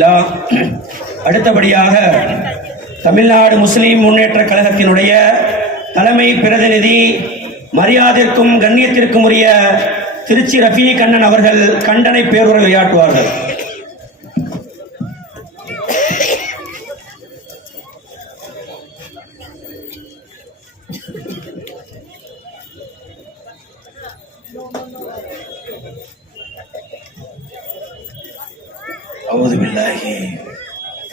அலமதுல்லா அடுத்தபடியாக தமிழ்நாடு முஸ்லிம் முன்னேற்ற கழகத்தினுடைய தலைமை பிரதிநிதி மரியாதைக்கும் கண்ணியத்திற்கும் உரிய திருச்சி ரஃபி கண்ணன் அவர்கள் கண்டனை பேருரை விளையாட்டுவார்கள்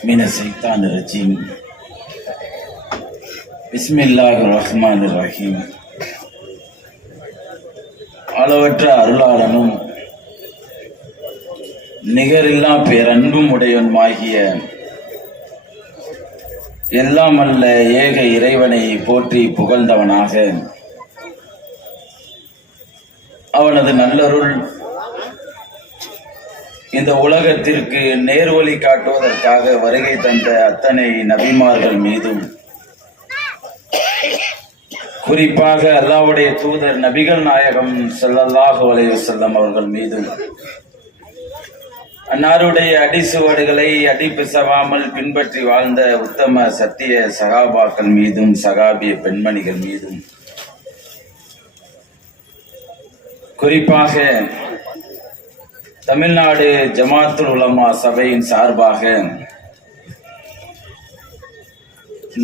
من الشيطان الرجيم بسم الله الرحمن الرحيم அளவற்ற அருளாளனும் நிகரில்லா பேரன்பும் உடையவனுமாகிய எல்லாம் அல்ல ஏக இறைவனை போற்றி புகழ்ந்தவனாக அவனது நல்லருள் இந்த உலகத்திற்கு நேர்வழி காட்டுவதற்காக வருகை தந்த அத்தனை நபிமார்கள் மீதும். குறிப்பாக அல்லாவுடைய தூதர் நபிகள் நாயகம் ஸல்லல்லாஹு வலைய செல்லம் அவர்கள் மீதும் அன்னாருடைய அடிசுவடுகளை அடிப்பிசவாமல் பின்பற்றி வாழ்ந்த உத்தம சத்திய சகாபாக்கள் மீதும் சகாபிய பெண்மணிகள் மீதும். குறிப்பாக தமிழ்நாடு ஜமாத்துல் உலமா சபையின் சார்பாக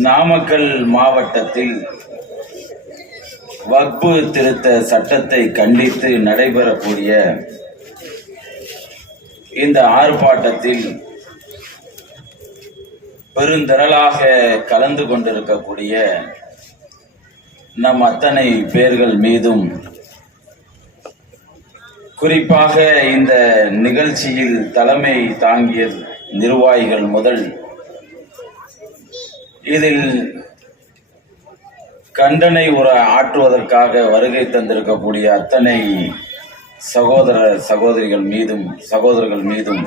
நாமக்கல் மாவட்டத்தில் வக்பு திருத்த சட்டத்தை கண்டித்து நடைபெறக்கூடிய இந்த ஆர்ப்பாட்டத்தில் பெருந்திரளாக கலந்து கொண்டிருக்கக்கூடிய நம் அத்தனை பேர்கள் மீதும் குறிப்பாக இந்த நிகழ்ச்சியில் தலைமை தாங்கிய நிர்வாகிகள் முதல். இதில் கண்டனை உரை ஆற்றுவதற்காக வருகை தந்திருக்கக்கூடிய அத்தனை சகோதர சகோதரிகள் மீதும் சகோதரர்கள் மீதும்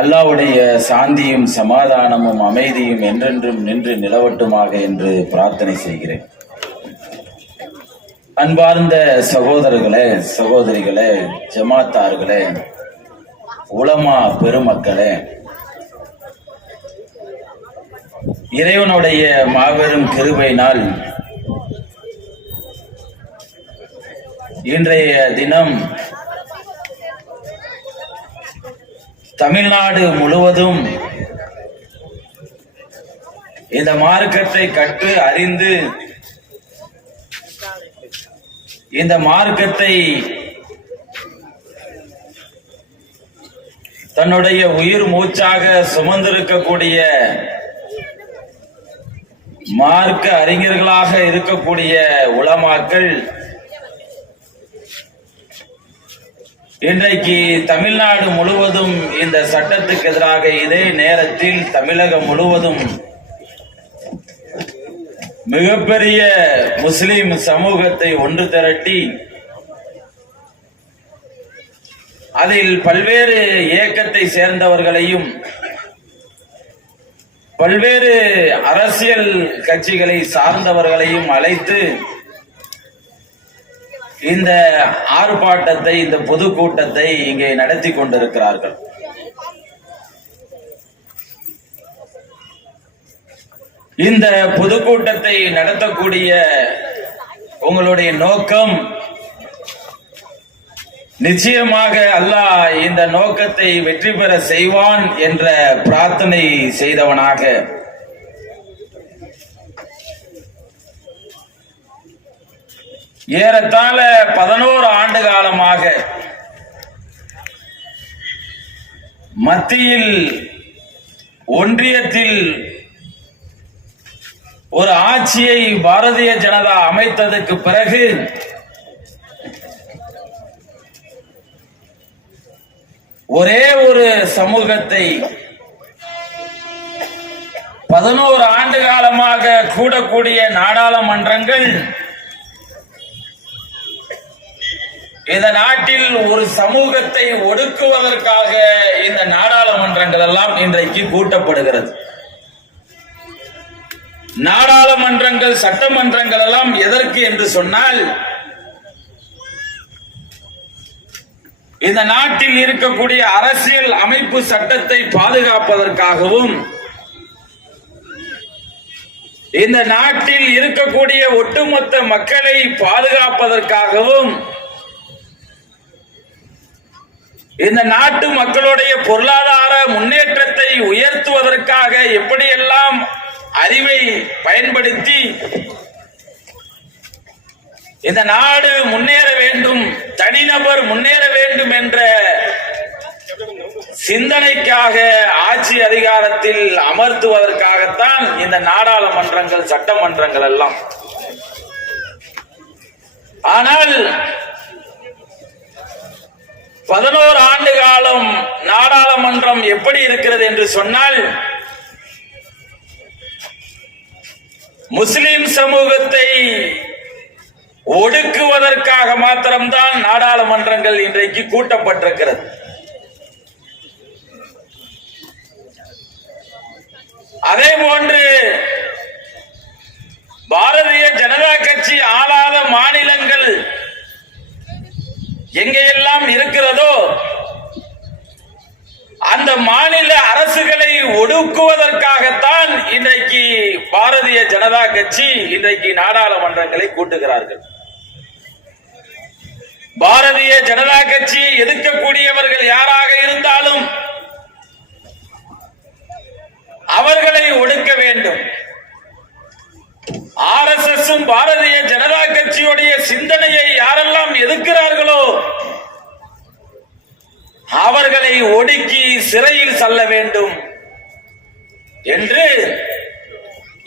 அல்லாவுடைய சாந்தியும் சமாதானமும் அமைதியும் என்றென்றும் நின்று நிலவட்டுமாக என்று பிரார்த்தனை செய்கிறேன். அன்பார்ந்த சகோதரர்களே சகோதரிகளே ஜமாத்தார்களே உலமா பெருமக்களே இறைவனுடைய மாபெரும் கிருபையினால் இன்றைய தினம் தமிழ்நாடு முழுவதும் இந்த மார்க்கத்தை கற்று அறிந்து இந்த மார்க்கத்தை தன்னுடைய உயிர் மூச்சாக சுமந்திருக்கக்கூடிய மார்க்க அறிஞர்களாக இருக்கக்கூடிய உளமாக்கள் இன்றைக்கு தமிழ்நாடு முழுவதும் இந்த சட்டத்துக்கு எதிராக இதே நேரத்தில் தமிழகம் முழுவதும் மிகப்பெரிய முஸ்லிம் சமூகத்தை ஒன்று திரட்டி அதில் பல்வேறு இயக்கத்தை சேர்ந்தவர்களையும் பல்வேறு அரசியல் கட்சிகளை சார்ந்தவர்களையும் அழைத்து இந்த ஆர்ப்பாட்டத்தை இந்த பொதுக்கூட்டத்தை இங்கே நடத்தி கொண்டிருக்கிறார்கள். இந்த பொதுக்கூட்டத்தை நடத்தக்கூடிய உங்களுடைய நோக்கம் நிச்சயமாக அல்லாஹ் இந்த நோக்கத்தை வெற்றி பெற செய்வான் என்ற பிரார்த்தனை செய்தவனாக. ஏறத்தாழ பதினோரு ஆண்டு காலமாக மத்தியில் ஒன்றியத்தில் ஒரு ஆட்சியை பாரதிய ஜனதா அமைத்ததற்கு பிறகு ஒரே ஒரு சமூகத்தை பதினோரு ஆண்டு காலமாக கூடக்கூடிய நாடாளுமன்றங்கள் இந்த நாட்டில் ஒரு சமூகத்தை ஒடுக்குவதற்காக இந்த நாடாளுமன்றங்கள் எல்லாம் இன்றைக்கு கூட்டப்படுகிறது. நாடாளுமன்றங்கள் சட்டமன்றங்கள் எல்லாம் எதற்கு என்று சொன்னால் இந்த நாட்டில் இருக்கக்கூடிய அரசியல் அமைப்பு சட்டத்தை பாதுகாப்பதற்காகவும் இந்த நாட்டில் இருக்கக்கூடிய ஒட்டுமொத்த மக்களை பாதுகாப்பதற்காகவும் இந்த நாட்டு மக்களுடைய பொருளாதார முன்னேற்றத்தை உயர்த்துவதற்காக எப்படியெல்லாம் அறிவை பயன்படுத்தி இந்த நாடு முன்னேற வேண்டும் தனிநபர் முன்னேற வேண்டும் என்ற சிந்தனைக்காக ஆட்சி அதிகாரத்தில் அமர்த்துவதற்காகத்தான் இந்த நாடாளுமன்றங்கள் சட்டமன்றங்கள் எல்லாம். ஆனால் பதினோரு ஆண்டு காலம் நாடாளுமன்றம் எப்படி இருக்கிறது என்று சொன்னால் முஸ்லிம் சமூகத்தை ஒடுக்குவதற்காக மாத்திரம்தான் நாடாளுமன்றங்கள் இன்றைக்கு கூட்டப்பட்டிருக்கிறது. அதே போன்று பாரதிய ஜனதா கட்சி ஆளாத மாநிலங்கள் எங்கெல்லாம் இருக்கிறதோ அந்த மாநில அரசுகளை ஒடுக்குவதற்காகத்தான் இன்றைக்கு பாரதிய ஜனதா கட்சி இன்றைக்கு நாடாளுமன்றங்களை கூட்டுகிறார்கள். பாரதிய ஜனதா கட்சியை எதிர்க்கக்கூடியவர்கள் யாராக இருந்தாலும் அவர்களை ஒடுக்க வேண்டும். R S S Bharatiya Janata கட்சியுடைய சிந்தனையை யாரெல்லாம் எதிர்க்கிறார்களோ அவர்களை ஒடுக்கி சிறையில் செல்ல வேண்டும் என்று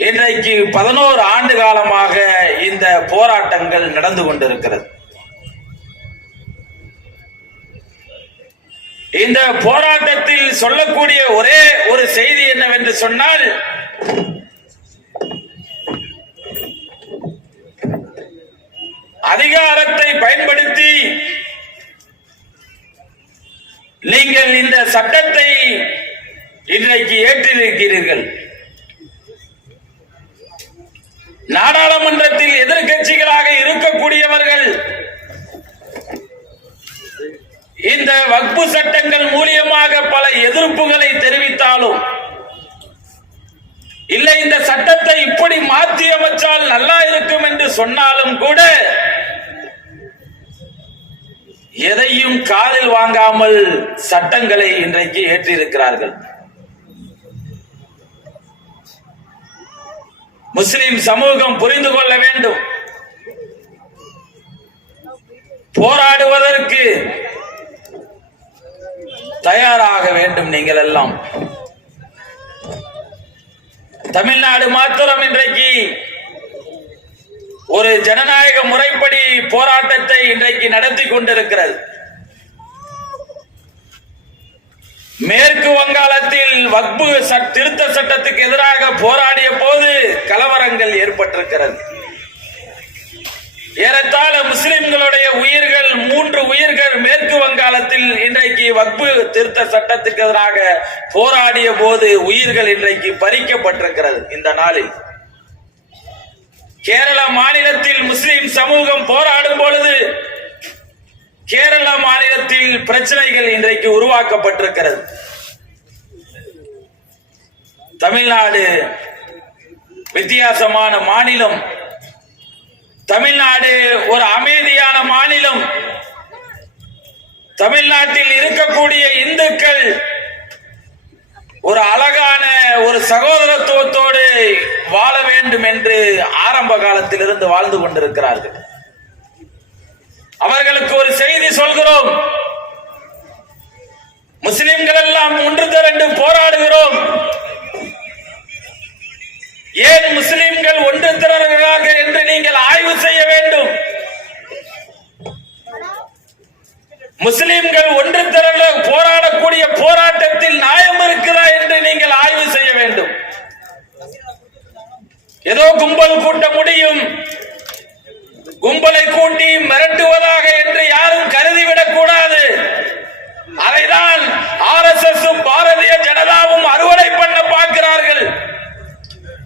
இன்றைக்கு பதினோரு ஆண்டு காலமாக இந்த போராட்டங்கள் நடந்து கொண்டிருக்கிறது. இந்த போராட்டத்தில் சொல்லக்கூடிய ஒரே ஒரு செய்தி என்னவென்று சொன்னால் அதிகாரத்தை பயன்படுத்தி நீங்கள் இந்த சட்டத்தை இன்றைக்கு ஏற்றிருக்கிறீர்கள். நாடாளுமன்றத்தில் எதிர்கட்சிகளாக இருக்கக்கூடியவர்கள் இந்த வக்பு சட்டங்கள் மூலியமாக பல எதிர்ப்புகளை தெரிவித்தாலும் இல்லை இந்த சட்டத்தை இப்படி மாற்றி அமைச்சால் நல்லா இருக்கும் என்று சொன்னாலும் கூட எதையும் காலில் வாங்காமல் சட்டங்களை இன்றைக்கு ஏற்றிருக்கிறார்கள் முஸ்லிம் சமூகம் புரிந்து கொள்ள வேண்டும். போராடுவதற்கு தயாராக வேண்டும் நீங்கள் எல்லாம். தமிழ்நாடு மாத்திரம் இன்றைக்கு ஒரு ஜனநாயக முறைப்படி போராட்டத்தை இன்றைக்கு நடத்தி கொண்டிருக்கிறது. மேற்கு வங்காளத்தில் வக்பு சட்- திருத்த சட்டத்துக்கு எதிராக போராடிய போது கலவரங்கள் ஏற்பட்டிருக்கிறது. ஏறத்தாழ முஸ்லிம்களுடைய உயிர்கள் மூன்று உயிர்கள் மேற்கு வங்காளத்தில் இன்றைக்கு வக்பு திருத்த சட்டத்துக்கு எதிராக போராடிய போது உயிர்கள் இன்றைக்கு பறிக்கப்பட்டிருக்கிறது இந்த நாளில். கேரள மாநிலத்தில் முஸ்லிம் சமூகம் போராடும் பொழுது கேரள மாநிலத்தில் பிரச்சனைகள் இன்றைக்கு உருவாக்கப்பட்டிருக்கிறது. தமிழ்நாடு வித்தியாசமான மாநிலம். தமிழ்நாடு ஒரு அமைதியான மாநிலம். தமிழ்நாட்டில் இருக்கக்கூடிய இந்துக்கள் ஒரு அழகான ஒரு சகோதரத்துவத்தோடு வாழ வேண்டும் என்று ஆரம்ப காலத்திலிருந்து வாழ்ந்து கொண்டிருக்கிறார்கள். அவர்களுக்கு ஒரு செய்தி சொல்கிறோம். முஸ்லிம்கள் எல்லாம் ஒன்று திரண்டு போராடுகிறோம். ஏன் முஸ்லிம்கள் ஒன்று திரள்கிறார்கள் என்று நீங்கள் ஆய்வு செய்ய வேண்டும்? முஸ்லிம்கள் ஒன்று திரள போராடக்கூடிய போராட்டத்தில் நியாயம் இருக்கிறா என்று நீங்கள் ஆய்வு செய்ய வேண்டும். ஏதோ கும்பல் கூட்ட முடியும். கும்பலை கூட்டி மிரட்டுவதாக என்று யாரும் கருதிவிடக் கூடாது. அதைதான் ஆர் எஸ் எஸ் பாரதிய ஜனதாவும் அறுவடை பண்ண பார்க்கிறார்கள்.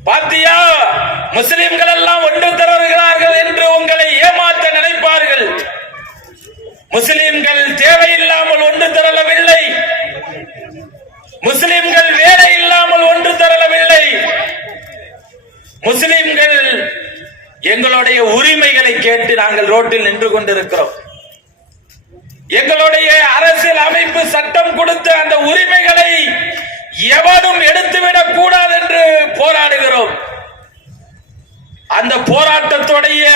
பாத்தியா முஸ்லிம்கள் எல்லாம் ஒன்று திரறுகிறார்கள் என்று உங்களை ஏமாற்ற நினைப்பார்கள். முஸ்லிம்கள் தேவையில்லாமல் ஒன்று திரளவில்லை. முஸ்லிம்கள் வேலை இல்லாமல் ஒன்று திரளவில்லை. முஸ்லிம்கள் எங்களுடைய உரிமைகளை கேட்டு நாங்கள் ரோட்டில் நின்று கொண்டிருக்கிறோம். எங்களுடைய அரசியல் அமைப்பு சட்டம் கொடுத்து அந்த உரிமைகளை எவனும் எடுத்துவிடக் கூடாது என்று போராடுகிறோம். அந்த போராட்டத்துடைய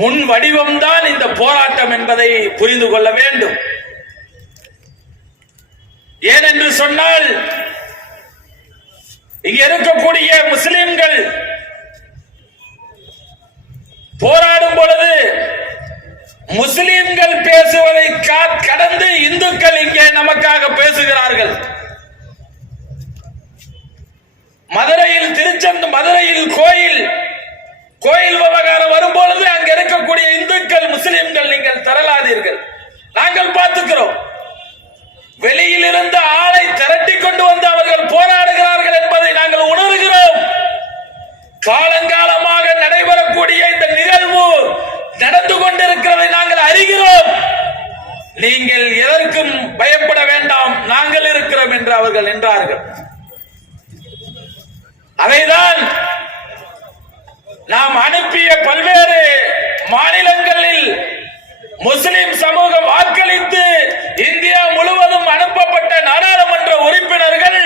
முன் வடிவம்தான் இந்த போராட்டம் என்பதை புரிந்து கொள்ள வேண்டும். ஏனென்று சொன்னால் இங்க இருக்கக்கூடிய முஸ்லிம்கள் போராடும் பொழுது முஸ்லிம்கள் பேசுவதை கடந்து இந்துக்கள் இங்கே நமக்காக பேசுகிறார்கள். மதுரையில் திருச்செந்து மதுரையில் கோயில் கோயில் விவகாரம் வரும்பொழுது அங்க இருக்கக்கூடிய இந்துக்கள் முஸ்லிம்கள் நீங்கள் திரளாதீர்கள் நாங்கள் பார்த்துக்கிறோம். வெளியில் இருந்து ஆளை திரட்டி கொண்டு வந்து அவர்கள் போராடுகிறார்கள் என்பதை நாங்கள் உணர்கிறோம். காலங்காலமாக நடைபெறக்கூடிய இந்த நிகழ்வு நடந்து கொண்டிருக்கிறதை நாங்கள் அறிகிறோம். நீங்கள் எதற்கும் பயப்பட வேண்டாம். நாங்கள் இருக்கிறோம் என்று அவர்கள் நின்றார்கள். அவைதான் நாம் அனுப்பிய பல்வேறு மாநிலங்களில் முஸ்லிம் சமூகம் வாக்களித்து இந்தியா முழுவதும் அனுப்பப்பட்ட நாடாளுமன்ற உறுப்பினர்கள்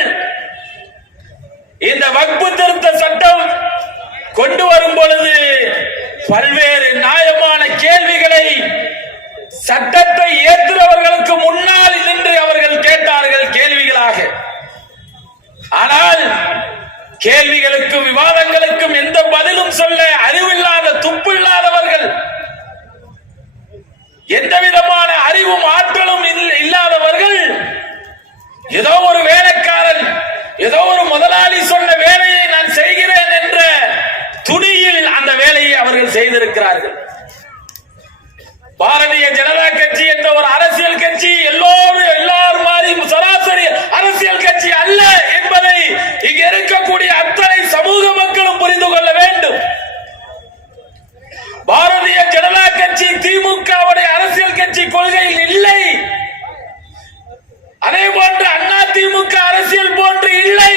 இந்த வக்பு திருத்த சட்டம் கொண்டு வரும் பொழுது பல்வேறு நியாயமான கேள்விகளை சட்டத்தை ஏற்றுறவர்களுக்கு முன்னால் நின்று அவர்கள் கேட்டார்கள் கேள்விகளாக ஆனால் கேள்விகளுக்கும் விவாதங்களுக்கும் எந்த பதிலும் சொல்ல அறிவில்லாத துப்பில்லாதவர்கள் எந்த விதமான அறிவும் ஆற்றலும் இல்ல- இல்லாதவர்கள் ஏதோ ஒரு வேலைக்காரன் ஏதோ ஒரு முதலாளி சொன்ன வேலையை நான் செய்கிறேன் என்ற துணியில் அந்த வேலையை அவர்கள் செய்திருக்கிறார்கள் பாரதிய ஜனதா கட்சி என்ற ஒரு அரசியல் கட்சி எல்லோரும் எல்லாரும் மாதிரி சராசரி அரசியல் கட்சி அல்ல என்பதை இங்க இருக்கக்கூடிய அத்தனை சமூக மக்களும் புரிந்து கொள்ள வேண்டும் பாரதிய ஜனதா கட்சி திமுகவுடைய அரசியல் கட்சி கொள்கையில் இல்லை அதே போன்று அண்ணா திமுக அரசியல் போன்று இல்லை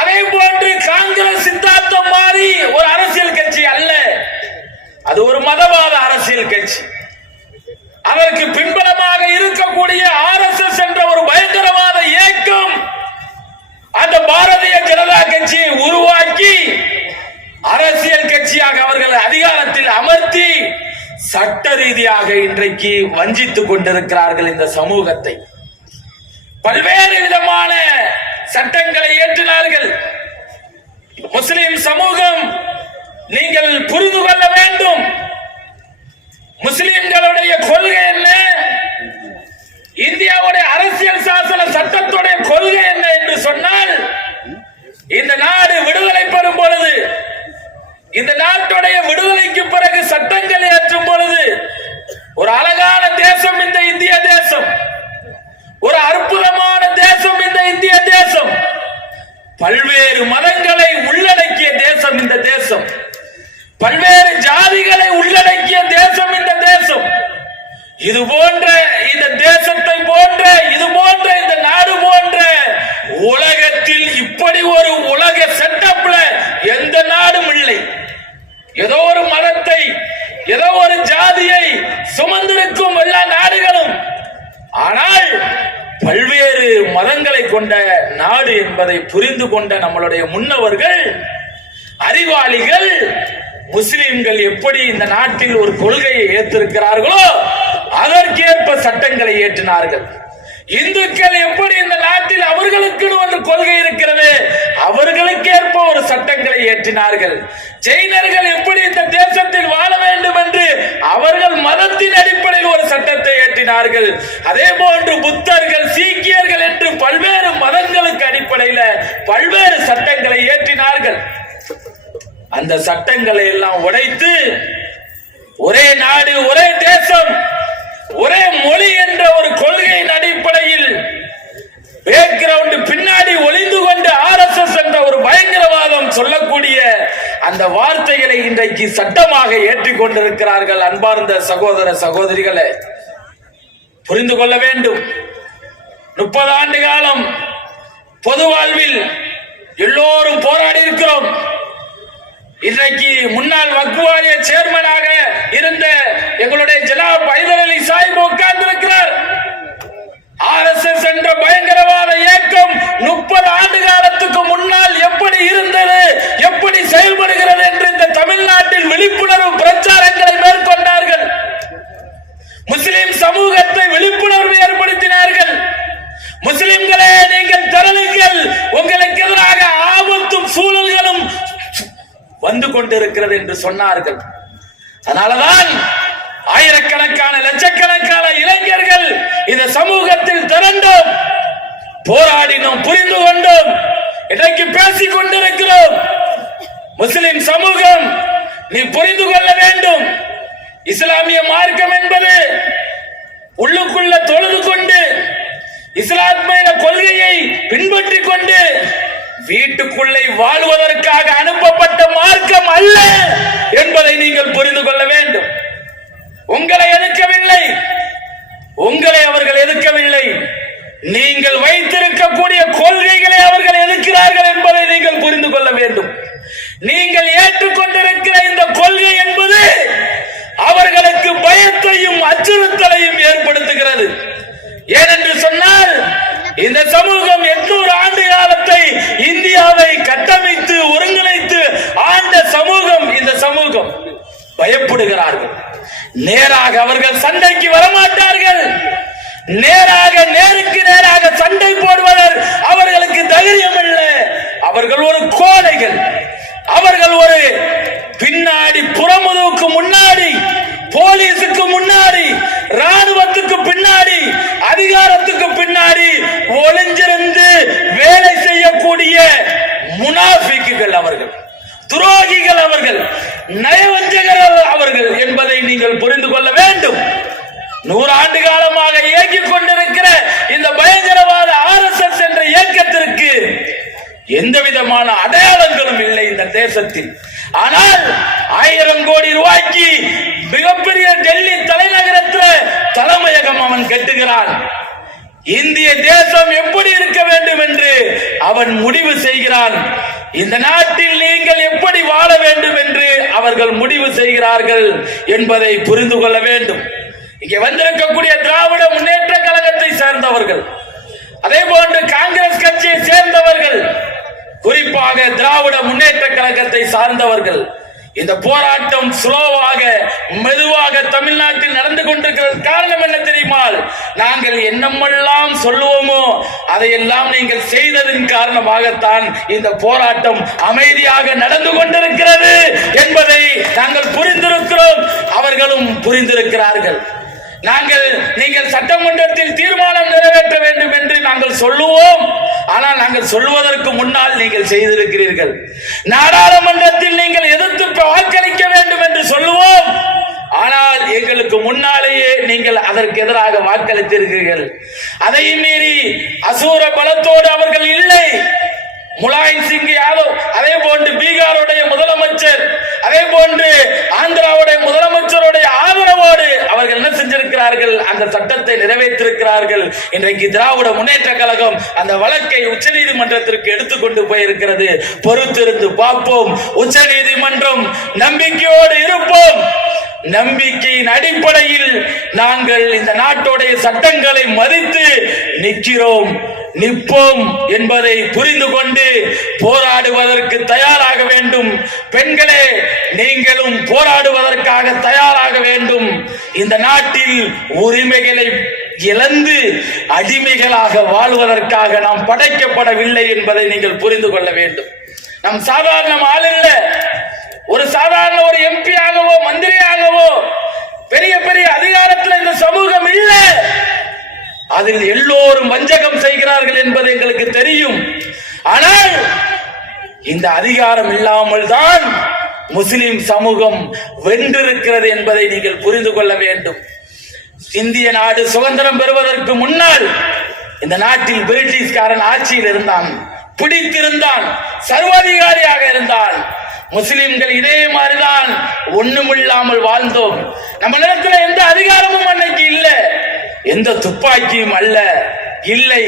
அதே போன்று காங்கிரஸ் சித்தாந்தம் மாறி ஒரு அரசியல் கட்சி அல்ல அது ஒரு மதவாத அரசியல் கட்சி அதற்கு பின்பலமாக இருக்கக்கூடிய ஆர்எஸ்எஸ் என்ற ஒரு பயங்கரவாத இயக்கம் அந்த பாரதிய ஜனதா கட்சியை உருவாக்கி அரசியல் கட்சியாக அவர்கள் அதிகாரத்தில் அமர்த்தி சட்ட ரீதியாக இன்றைக்கு வஞ்சித்துக் கொண்டிருக்கிறார்கள் இந்த சமூகத்தை. பல்வேறு விதமான சட்டங்களை ஏற்றினார்கள். முஸ்லிம் சமூகம் நீங்கள் புரிந்து கொள்ள வேண்டும். முஸ்லிம்களுடைய கொள்கை என்ன? இந்தியாவுடைய அரசியல் சாசன சட்டத்துடைய கொள்கை என்ன என்று சொன்னால் இந்த நாடு விடுதலை பெறும் பொழுது இந்த நாட்டுடைய விடுதலைக்கு பிறகு சட்டங்கள் ஏற்றும் பொழுது ஒரு அழகான தேசம் இந்த இந்திய தேசம். ஒரு அற்புதமான தேசம் இந்த இந்திய தேசம். பல்வேறு மதங்களை உள்ளடக்கிய தேசம் இந்த தேசம். பல்வேறு ஜாதிகளை உள்ளடக்கிய தேசம் இந்த தேசம். இது போன்ற இந்த தேசத்தை போன்ற இது போன்ற இந்த நாடு போன்ற உலகத்தில் இப்படி ஒரு உலக செட்டப்ல எந்த நாடும் இல்லை. ஏதோ ஒரு மத ஏதோ ஒரு ஜாதியை சுமந்திருக்கும் எல்லா நாடுகளும் ஆனால் பல்வேறு மதங்களை கொண்ட நாடு என்பதை புரிந்து கொண்ட நம்மளுடைய முன்னவர்கள் அறிவாளிகள் முஸ்லிம்கள் எப்படி இந்த நாட்டில் ஒரு கொள்கையை ஏற்றிருக்கிறார்களோ அதற்கேற்ப சட்டங்களை ஏற்றினார்கள். இந்துக்கள் எப்படி இந்த நாட்டில் அவர்களுக்கு ஒரு கொள்கை இருக்கிறது? அவர்களுக்கேற்ப ஒரு சட்டங்களை ஏற்றினார்கள். ஜெயினர்கள் எப்படி இந்த தேசத்தில் வாழ வேண்டும் என்று அவர்கள் மதத்தின் அடிப்படையில் ஒரு சட்டத்தை ஏற்றினார்கள். அதே போன்று புத்தர்கள் சீக்கியர்கள் என்று பல்வேறு மதங்களுக்கு அடிப்படையில் பல்வேறு சட்டங்களை ஏற்றினார்கள். அந்த சட்டங்களை எல்லாம் உடைத்து ஒரே நாடு ஒரே தேசம் ஒரே மொழி என்ற ஒரு கொள்கையின் அடிப்படையில் பேக்ரவுண்ட் பின்னாடி ஒளிந்து கொண்டு ஆர்எஸ்எஸ் என்ற ஒரு பயங்கரவாதம் சொல்லக்கூடிய அந்த வார்த்தைகளை இன்றைக்கு சட்டமாக ஏற்றிக்கொண்டிருக்கிறார்கள் அன்பார்ந்த சகோதர சகோதரிகளை. புரிந்து கொள்ள வேண்டும். முப்பது ஆண்டு காலம் பொது வாழ்வில் எல்லோரும் போராடி இருக்கிறோம். இன்றைக்கு முன்னாள் வக்குவாரிய சேர்மனாக இருந்த எங்களுடைய ஜனாப் ஐதர் அலி சாஹிப் உட்கார்ந்து இருக்கிறார் எஸ் என்ற பயங்கரவாத இயக்கம் முப்பது ஆண்டு காலத்துக்கு முன்னால் எப்படி இருந்தது எப்படி செயல்படுகிறது என்று இந்த தமிழ்நாட்டில் விழிப்புணர்வு பிரச்சாரங்களை மேற்கொண்டார்கள் முஸ்லிம் சமூகத்தை விழிப்புணர்வு ஏற்படுத்தினார்கள் முஸ்லிம்களே நீங்கள் திரளுங்கள் உங்களுக்கு எதிராக ஆபத்தும் சூழல்களும் வந்து கொண்டிருக்கிறது என்று சொன்னார்கள். அதனாலதான் ஆயிரக்கணக்கான லட்சக்கணக்கான இளைஞர்கள் இந்த சமூகத்தில் திரண்டோம் போராடினோம் புரிந்து கொண்டோம் இன்றைக்கு பேசிக் கொண்டிருக்கிறோம். முஸ்லிம் சமூகம் நீ புரிந்து கொள்ள வேண்டும். இஸ்லாமிய மார்க்கம் என்பது உள்ளுக்குள்ள தொழுது கொண்டு இஸ்லாமிய கொள்கையை பின்பற்றி கொண்டு வீட்டுக்குள்ளே வாழ்வதற்காக அனுப்பப்பட்ட நீங்கள் புரிந்து கொள்ள வேண்டும். உங்களை எதிர்க்கவில்லை. உங்களை அவர்கள் எதிர்க்கவில்லை. நீங்கள் வைத்திருக்கக்கூடிய கொள்கைகளை அவர்கள் எதிர்க்கிறார்கள் என்பதை நீங்கள் புரிந்து கொள்ள வேண்டும். நீங்கள் ஏற்றுக்கொண்டிருக்கிற இந்த கொள்கை என்பது அவர்களுக்கு பயத்தையும் அச்சுறுத்தலையும் ஏற்படுத்துகிறது. ஏனென்று சொன்னால் இந்த சமூகம் எட்நூறு ஆண்டு காலத்தை இந்தியாவை கட்டமைத்து ஒருங்கிணைத்து ஆண்ட சமூகம் இந்த சமூகம். பயப்படுகிறார்கள். நேராக அவர்கள் சண்டைக்கு வரமாட்டார்கள். நேராக நேருக்கு நேராக சண்டை போடுவதர் அவர்களுக்கு தைரியம் இல்லை அவர்கள் ஒரு கோடைகள் அவர்கள் ஒரு பின்னாடி புறமுதுவுக்கு முன்னாடி போலீஸுக்கு முன்னாடி ராணுவத்துக்கு பின்னாடி அதிகாரத்துக்கு பின்னாடி ஒளிஞ்சிருந்து வேலை செய்யக்கூடிய முனாஃபிக்குகள் அவர்கள் துரோகிகள் அவர்கள் நயவ அவர்கள் என்பதை நீங்கள் புரிந்து கொள்ள வேண்டும். நூறு ஆண்டு காலமாக இயக்கிக் கொண்டிருக்கிற இந்த பயங்கரவாத ஆர்எஸ்எஸ் என்ற இயக்கத்திற்கு எந்த விதமான அடையாளங்களும் இல்லை இந்த தேசத்தில். ஆனால் ஆயிரம் கோடி ரூபாய்க்கு மிகப்பெரிய டெல்லி தலைநகரத்தில் தலைமையகம் அவன் கட்டுகிறான். இந்திய தேசம் எப்படி இருக்க வேண்டும் என்று அவன் முடிவு செய்கிறான். இந்த நாட்டில் நீங்கள் எப்படி வாழ வேண்டும் என்று அவர்கள் முடிவு செய்கிறார்கள் என்பதை புரிந்து கொள்ள வேண்டும். இங்கே வந்திருக்கக்கூடிய திராவிட முன்னேற்ற கழகத்தை சேர்ந்தவர்கள் அதே போன்று காங்கிரஸ் கட்சியை சேர்ந்தவர்கள் குறிப்பாக திராவிட முன்னேற்ற கழகத்தை சார்ந்தவர்கள் இந்த போராட்டம் ஸ்லோவாக மெதுவாக தமிழ்நாட்டில் நடந்து கொண்டிருக்கிறது காரணம் என்ன தெரியுமா நாங்கள் என்னமெல்லாம் சொல்லுவோமோ அதையெல்லாம் நீங்கள் செய்ததின் காரணமாகத்தான் இந்த போராட்டம் அமைதியாக நடந்து கொண்டிருக்கிறது என்பதை நாங்கள் புரிந்திருக்கிறோம். அவர்களும் புரிந்திருக்கிறார்கள். நாங்கள் நீங்கள் சட்டமன்றத்தில் தீர்மானம் நிறைவேற்ற வேண்டும் என்று நாங்கள் சொல்லுவோம். ஆனால் நாங்கள் சொல்லுவதற்கு முன்னால் நீங்கள் செய்திருக்கிறீர்கள். நாடாளுமன்றத்தில் நீங்கள் எதிர்த்து வாக்களிக்க வேண்டும் என்று சொல்லுவோம். ஆனால் எங்களுக்கு முன்னாலேயே நீங்கள் அதற்கு எதிராக வாக்களித்திருக்கிறீர்கள். அதையும் மீறி அசூர பலத்தோடு அவர்கள் இல்லை. முலாயம் சிங் யாதவ் அதே போன்று பீகாருடைய முதலமைச்சர் அதே போன்று ஆந்திராவுடைய முதலமைச்சருடைய ஆதரவோடு அவர்கள் என்ன செஞ்சிருக்கிறார்கள்? அந்த சட்டத்தை நிறைவேற்றிருக்கிறார்கள். இன்றைக்கு திராவிட முன்னேற்ற கழகம் அந்த வழக்கை உச்சநீதிமன்றத்திற்கு எடுத்துக்கொண்டு போயிருக்கிறது. பொறுத்திருந்து பார்ப்போம். உச்சநீதிமன்றம் நம்பிக்கையோடு இருப்போம். நம்பிக்கையின் அடிப்படையில் நாங்கள் இந்த நாட்டுடைய சட்டங்களை மதித்து நிற்கிறோம். நிற்போம் என்பதை புரிந்து கொண்டு போராடுவதற்கு தயாராக வேண்டும். பெண்களே நீங்களும் போராடுவதற்காக தயாராக வேண்டும். இந்த நாட்டில் உரிமைகளை இழந்து அடிமைகளாக வாழ்வதற்காக நாம் படைக்கப்படவில்லை என்பதை நீங்கள் புரிந்து கொள்ள வேண்டும். நம் சாதாரண ஆள் ஒரு சாதாரண ஒரு எம்பி ஆகவோ மந்திரியாகவோ பெரிய பெரிய அதிகாரத்தில் இந்த சமூகம் இல்லை. அதில் எல்லோரும் வஞ்சகம் செய்கிறார்கள் என்பது எங்களுக்கு தெரியும். ஆனால் இந்த அதிகாரம் இல்லாமல் தான் முஸ்லிம் சமூகம் வென்றிருக்கிறது என்பதை நீங்கள் புரிந்து கொள்ள வேண்டும். இந்திய நாடு சுதந்திரம் பெறுவதற்கு முன்னால் இந்த நாட்டில் பிரிட்டிஷ்காரன் ஆட்சியில் இருந்தான் பிடித்திருந்தான் சர்வாதிகாரியாக இருந்தான். முஸ்லிம்கள் இதே மாதிரிதான் ஒண்ணுமில்லாமல் வாழ்ந்தோம். நம்ம நேரத்தில் எந்த அதிகாரம் எந்த துப்பாக்கியும் அல்ல. இல்லை.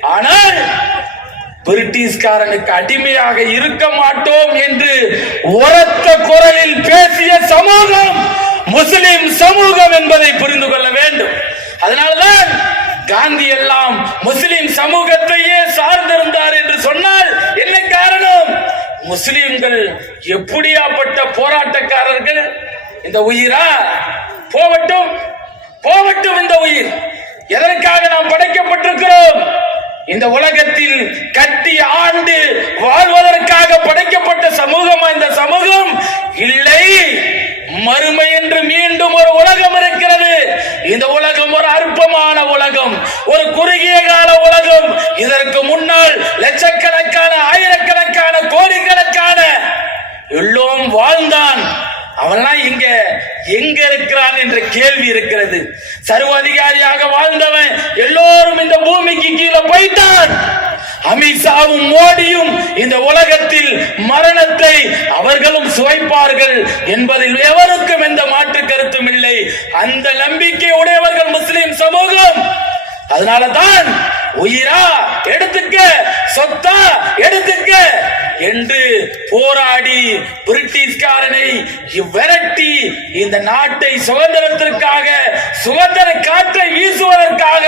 ஆனால் பிரிட்டிஷ்காரனுக்கு அடிமையாக இருக்க மாட்டோம் என்று உரத்த குரலில் பேசிய சமூகம் முஸ்லிம் சமூகம் என்பதை புரிந்து கொள்ள வேண்டும். அதனால்தான் காந்தி எல்லாம் முஸ்லிம் சமூகத்தையே சார்ந்திருந்தார் என்று சொன்னால் என்ன காரணம்? முஸ்லிம்கள் எப்படியாப்பட்ட போராட்டக்காரர்கள்? இந்த உயிரா? போகட்டும். போகட்டும் இந்த உயிர். எதற்காக நாம் படைக்கப்பட்டிருக்கிறோம்? இந்த உலகத்தில் கட்டி ஆண்டு வாழ்வதற்காக படைக்கப்பட்ட சமூகம் இந்த சமூகம்? இல்லை. மறுமை என்று மீண்டும் ஒரு உலகம் இருக்கிறது. இந்த உலகம் ஒரு அற்பமான உலகம். ஒரு குறுகிய கால உலகம். இதற்கு முன்னால் லட்சக்கணக்கான ஆயிரக்கணக்கான கோடிக்கணக்கான எல்லோரும் வாழ்ந்தான். அவன்லாம் இங்க எங்க இருக்கிறான் என்ற கேள்வி இருக்கிறது. சர்வாதிகாரியாக வாழ்ந்தவன் எல்லோரும் இந்த பூமிக்கு கீழே போயிட்டான் அமித்ஷாவும் மோடியும் இந்த உலகத்தில் மரணத்தை அவர்களும் சுவைப்பார்கள் என்பதில் எவருக்கும் எந்த மாற்று கருத்தும் இல்லை. அந்த நம்பிக்கை உடையவர்கள் முஸ்லிம் சமூகம். அதனால தான் உயிரா? எடுத்துக்க. சொத்தா? எடுத்துக்க. என்று போராடி பிரிட்டிஷ்காரனை விரட்டி இந்த நாட்டை சுதந்திரத்திற்காக சுதந்திர காற்றை வீசுவதற்காக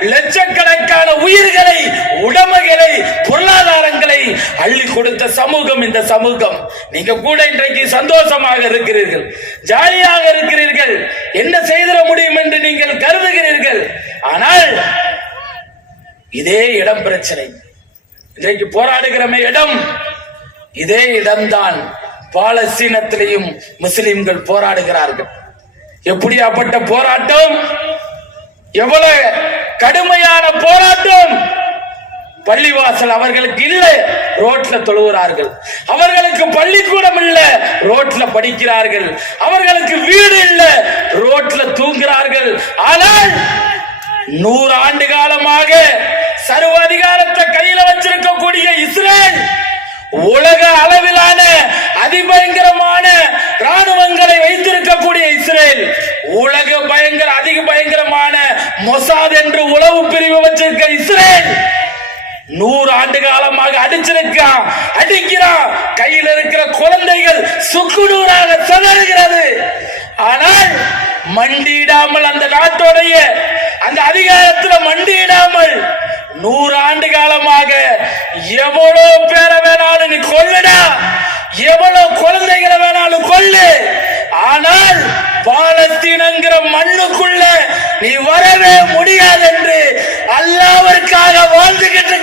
லட்சக்கணக்கான உயிர்களை உடமைகளை பொருளாதாரங்களை அள்ளி கொடுத்த சமூகம் இந்த சமூகம். நீங்க கூட இன்றைக்கு சந்தோஷமாக இருக்கிறீர்கள். ஜாலியாக இருக்கிறீர்கள். என்ன செய்திட முடியும் என்று நீங்கள் கருதுகிறீர்கள். ஆனால் இதே இடம் பிரச்சனை. இன்றைக்கு போராடுகிறமே இடம். இதே இடம்தான் பாலஸ்தீனத்திலையும் முஸ்லிம்கள் போராடுகிறார்கள். எப்படியாப்பட்ட போராட்டம்? எவ்வளவு கடுமையான போராட்டம்? பள்ளிவாசல் அவர்களுக்கு இல்லை ரோட்ல தொழுகிறார்கள். அவர்களுக்கு பள்ளிக்கூடம் இல்ல ரோட்ல படிக்கிறார்கள். அவர்களுக்கு வீடு இல்ல ரோட்ல தூங்குகிறார்கள். ஆனால் நூறு ஆண்டு காலமாக சர்வ அதிகாரத்தை கையில வச்சிருக்கக்கூடிய இஸ்ரேல் உலக அளவிலான அதிபயங்கரமான ராணுவங்களை வைத்திருக்கக்கூடிய இஸ்ரேல் உலக பயங்கர அதிக பயங்கரமான மொசாத் என்று உளவு பிரிவு வச்சிருக்க இஸ்ரேல் நூறு ஆண்டு காலமாக அடிச்சிருக்கான் அடிக்கிறான் கையில் இருக்கிற குழந்தைகள் சுக்குநூறாக சதறுகிறது. ஆனால் மண்டியிடாமல் அந்த நாட்டுடைய அந்த அதிகாரத்துல மண்டியிடாமல் நூறு ஆண்டு காலமாக எவ்வளவு பேரை வேணாலும் நீ கொல்லுடா. எவ்வளவு குழந்தைகளை வேணாலும் கொல்லு. ஆனால் பாலஸ்தீனங்கிற மண்ணுக்குள்ள நீ வரவே முடியாது என்று அல்லாவிற்கு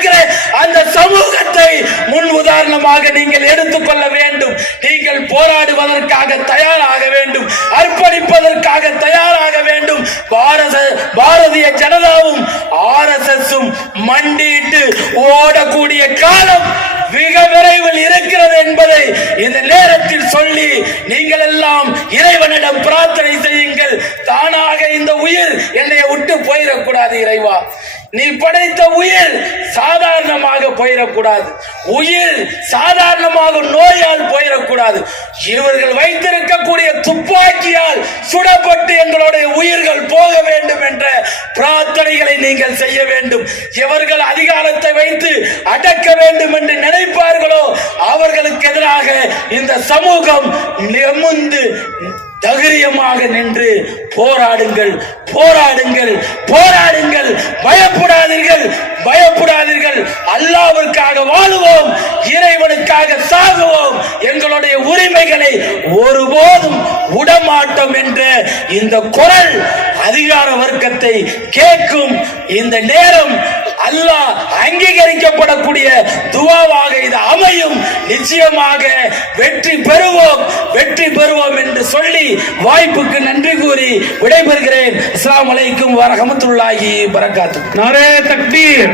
இருக்கிற அந்த சமூகத்தை முன் உதாரணமாக நீங்கள் எடுத்துக்கொள்ள வேண்டும். நீங்கள் போராடுவதற்காக தயாராக வேண்டும். அர்ப்பணிப்பதற்காக தயாராக வேண்டும். பாரத பாரதிய ஜனதாவும் ஆர் எஸ் மண்டியிட்டு ஓடக்கூடிய காலம் மிக விரைவில் இருக்கிறது என்பதை இந்த நேரத்தில் சொல்லி நீங்கள் எல்லாம் இறைவனிடம் பிரார்த்தனை செய்யுங்கள். தானாக இந்த உயிர் என்னை விட்டு போயிடக்கூடாது இறைவா. நீ படைத்த உயிர் சாதாரணமாக போயிடக்கூடாது. உயிர் சாதாரணமாக நோயால் போயிடக்கூடாது. இவர்கள் வைத்திருக்கக்கூடிய துப்பாக்கியால் சுடப்பட்டு எங்களுடைய உயிர்கள் போக வேண்டும் என்ற பிரார்த்தனைகளை நீங்கள் செய்ய வேண்டும். இவர்கள் அதிகாரத்தை வைத்து அடக்க வேண்டும் என்று நினைப்பார்களோ அவர்களுக்கு எதிராக இந்த சமூகம் நெமுந்து தைரியமாக நின்று போராடுங்கள் போராடுங்கள் போராடுங்கள். பயப்படாதீர்கள் பயப்படாதீர்கள். அல்லாவிற்காக வாழுவோம் இறைவனுக்காக சாகுவோம். எங்களுடைய உரிமைகளை ஒருபோதும் விடமாட்டோம் என்ற இந்த குரல் அதிகார வர்க்கத்தை கேட்கும் இந்த நேரம் அல்லாஹ் அங்கீகரிக்கப்படக்கூடிய துவாவாக இது அமையும். நிச்சயமாக வெற்றி பெறுவோம். வெற்றி பெறுவோம் என்று சொல்லி வாய்ப்புக்கு நன்றி கூறி விடைபெறுகிறேன். அஸ்லாம் வலைக்கும் வரகமத்துள்ளாகி பரகாத்து நாரே தக்பீர்.